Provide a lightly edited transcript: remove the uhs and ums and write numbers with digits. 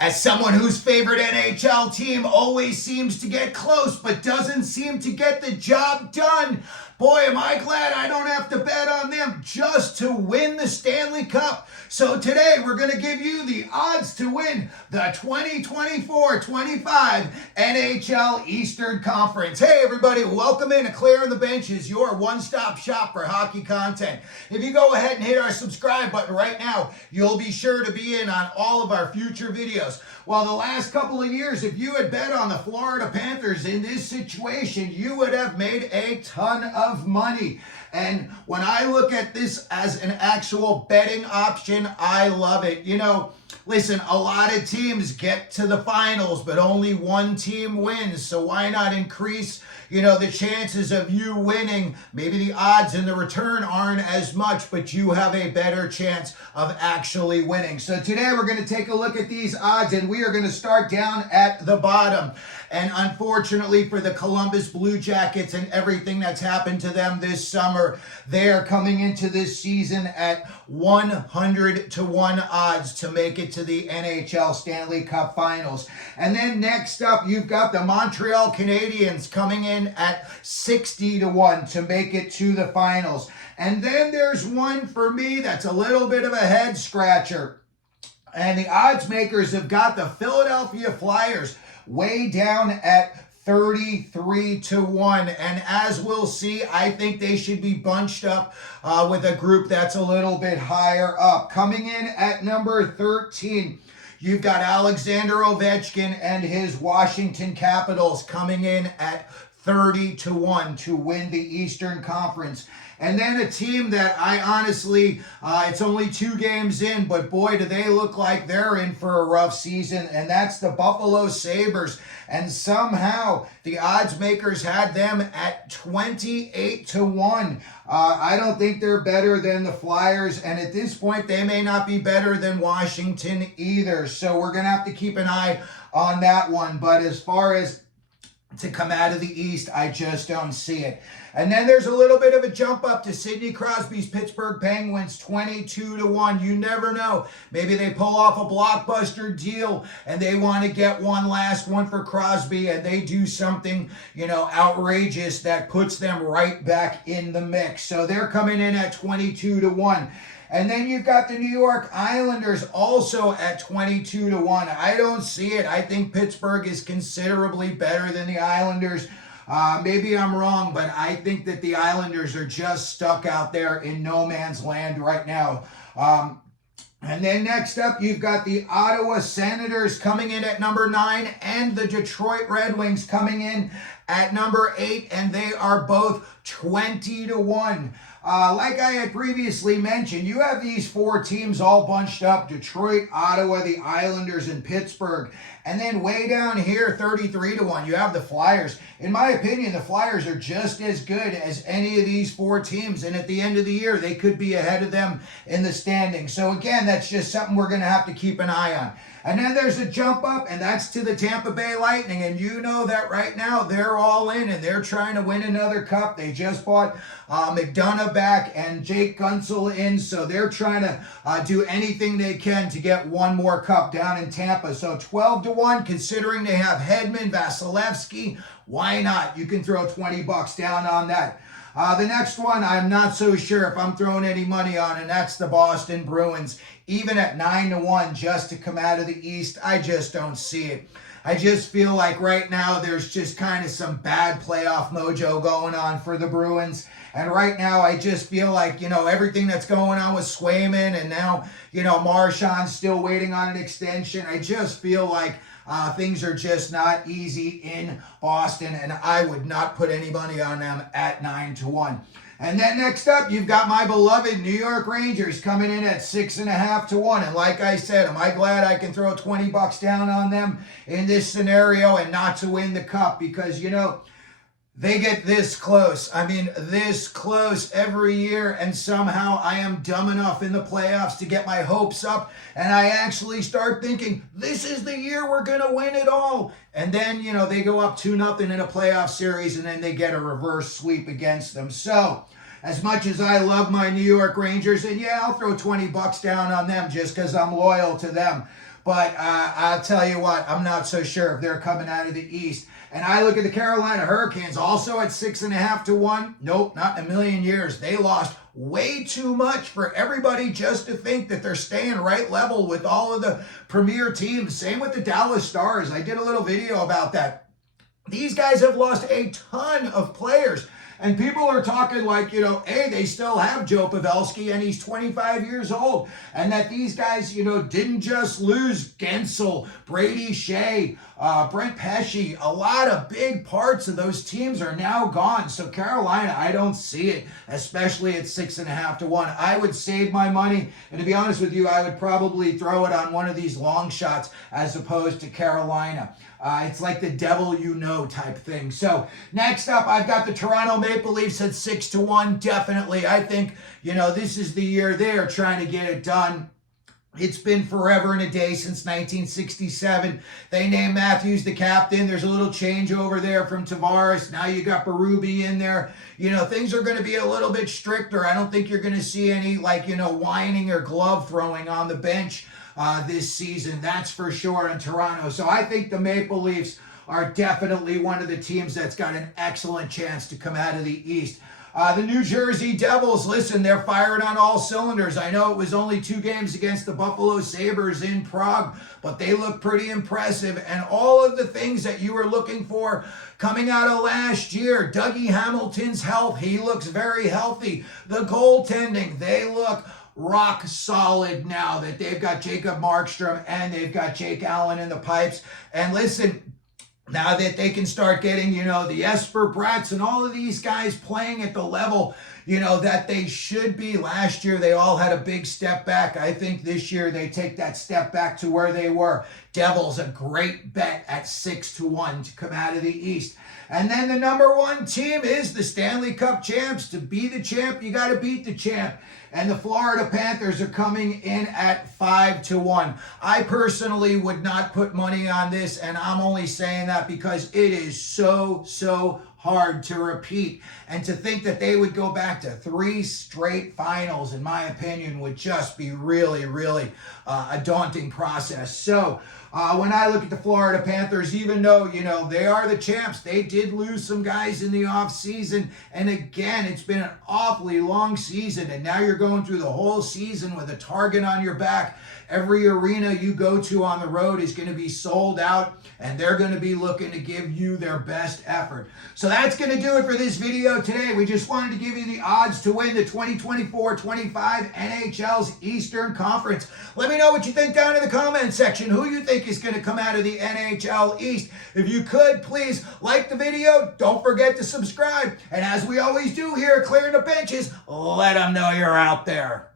As someone whose favorite NHL team always seems to get close but doesn't seem to get the job done, boy, am I glad I don't have to bet on them just to win the Stanley Cup. So today we're going to give you the odds to win the 2024-25 NHL Eastern Conference. Hey everybody, welcome in to Clearing the Benches, your one-stop shop for hockey content. If you go ahead and hit our subscribe button right now, you'll be sure to be in on all of our future videos. Well, the last couple of years, if you had bet on the Florida Panthers in this situation, you would have made a ton of money. And when I look at this as an actual betting option, I love it. You know, listen, a lot of teams get to the finals, but only one team wins. So why not increase, the chances of you winning? Maybe the odds and the return aren't as much, but you have a better chance of actually winning. So today we're going to take a look at these odds, and we are going to start down at the bottom. And unfortunately for the Columbus Blue Jackets and everything that's happened to them this summer, they are coming into this season at 100-1 odds to make it to the NHL Stanley Cup Finals. And then next up, you've got the Montreal Canadiens coming in at 60-1 to make it to the finals. And then there's one for me that's a little bit of a head scratcher. And the odds makers have got the Philadelphia Flyers way down at 33-1. And as we'll see, I think they should be bunched up with a group that's a little bit higher up. Coming in at number 13, you've got Alexander Ovechkin and his Washington Capitals coming in at 30-1 to win the Eastern Conference. And then a team that I honestly, it's only 2 games in, but boy, do they look like they're in for a rough season, and that's the Buffalo Sabres. And somehow the odds makers had them at 28-1. I don't think they're better than the Flyers, and at this point, they may not be better than Washington either. So we're going to have to keep an eye on that one. But as far as to come out of the East, I just don't see it. And then there's a little bit of a jump up to Sidney Crosby's Pittsburgh Penguins, 22-1. You never know. Maybe they pull off a blockbuster deal and they want to get one last one for Crosby, and they do something, outrageous that puts them right back in the mix. So they're coming in at 22-1. And then you've got the New York Islanders also at 22-1. I don't see it. I think Pittsburgh is considerably better than the Islanders. Maybe I'm wrong, but I think that the Islanders are just stuck out there in no man's land right now. And then next up, you've got the Ottawa Senators coming in at number 9 and the Detroit Red Wings coming in at number 8, and they are both 20-1. Like I had previously mentioned, you have these 4 teams all bunched up: Detroit, Ottawa, the Islanders, and Pittsburgh. And then way down here, 33-1, you have the Flyers. In my opinion, the Flyers are just as good as any of these 4 teams. And at the end of the year, they could be ahead of them in the standings. So again, that's just something we're going to have to keep an eye on. And then there's a jump up, and that's to the Tampa Bay Lightning. And you know that right now they're all in, and they're trying to win another cup. They just bought McDonough back and Jake Guentzel in, so they're trying to do anything they can to get one more cup down in Tampa. So 12-1, considering they have Hedman, Vasilevsky, why not? You can throw $20 down on that. The next one, I'm not so sure if I'm throwing any money on, and that's the Boston Bruins. Even at 9-1 just to come out of the East, I just don't see it. I just feel like right now there's just kind of some bad playoff mojo going on for the Bruins. And right now I just feel like, everything that's going on with Swayman, and now, Marchand's still waiting on an extension. I just feel like things are just not easy in Boston, and I would not put any money on them at 9-1. And then next up, you've got my beloved New York Rangers coming in at 6.5-1. And like I said, am I glad I can throw $20 down on them in this scenario and not to win the cup? Because, they get this close. I mean, this close every year, and somehow I am dumb enough in the playoffs to get my hopes up, and I actually start thinking, this is the year we're going to win it all. And then, they go up 2-0 in a playoff series, and then they get a reverse sweep against them. So, as much as I love my New York Rangers, and yeah, I'll throw $20 down on them just because I'm loyal to them. But I'll tell you what, I'm not so sure if they're coming out of the East. And I look at the Carolina Hurricanes also at 6.5 to 1. Nope, not in a million years. They lost way too much for everybody just to think that they're staying right level with all of the premier teams. Same with the Dallas Stars. I did a little video about that. These guys have lost a ton of players. And people are talking like, hey, they still have Joe Pavelski and he's 25 years old. And that these guys, didn't just lose Gensel, Brady Shea, Brent Pesce. A lot of big parts of those teams are now gone. So Carolina, I don't see it, especially at 6.5 to 1. I would save my money. And to be honest with you, I would probably throw it on one of these long shots as opposed to Carolina. It's like the devil you know type thing. So next up, I've got the Toronto Maple Leafs at 6 to 1. Definitely. I think, this is the year they are trying to get it done. It's been forever and a day since 1967. They named Matthews the captain. There's a little changeover there from Tavares. Now you got Berube in there. Things are going to be a little bit stricter. I don't think you're going to see any whining or glove throwing on the bench this season. That's for sure in Toronto. So I think the Maple Leafs are definitely one of the teams that's got an excellent chance to come out of the East. The New Jersey Devils, listen, they're firing on all cylinders. I know it was only 2 games against the Buffalo Sabres in Prague, but they look pretty impressive. And all of the things that you were looking for coming out of last year, Dougie Hamilton's health, he looks very healthy. The goaltending, they look rock solid now that they've got Jacob Markstrom and they've got Jake Allen in the pipes. And listen, now that they can start getting, the Esper Bratz and all of these guys playing at the level, that they should be. Last year, they all had a big step back. I think this year they take that step back to where they were. Devils, a great bet at 6 to 1 to come out of the East. And then the number 1 team is the Stanley Cup champs. To be the champ, you got to beat the champ. And the Florida Panthers are coming in at 5 to 1. I personally would not put money on this, and I'm only saying that because it is so hard to repeat. And to think that they would go back to 3 straight finals, in my opinion, would just be really a daunting process. So when I look at the Florida Panthers, even though, they are the champs, they did lose some guys in the offseason. And again, it's been an awfully long season. And now you're going through the whole season with a target on your back. Every arena you go to on the road is going to be sold out, and they're going to be looking to give you their best effort. So that's going to do it for this video today. We just wanted to give you the odds to win the 2024-25 NHL's Eastern Conference. Let me know what you think down in the comment section. Who you think is going to come out of the NHL East. If you could, please like the video. Don't forget to subscribe. And as we always do here at Clearing the Benches, let them know you're out there.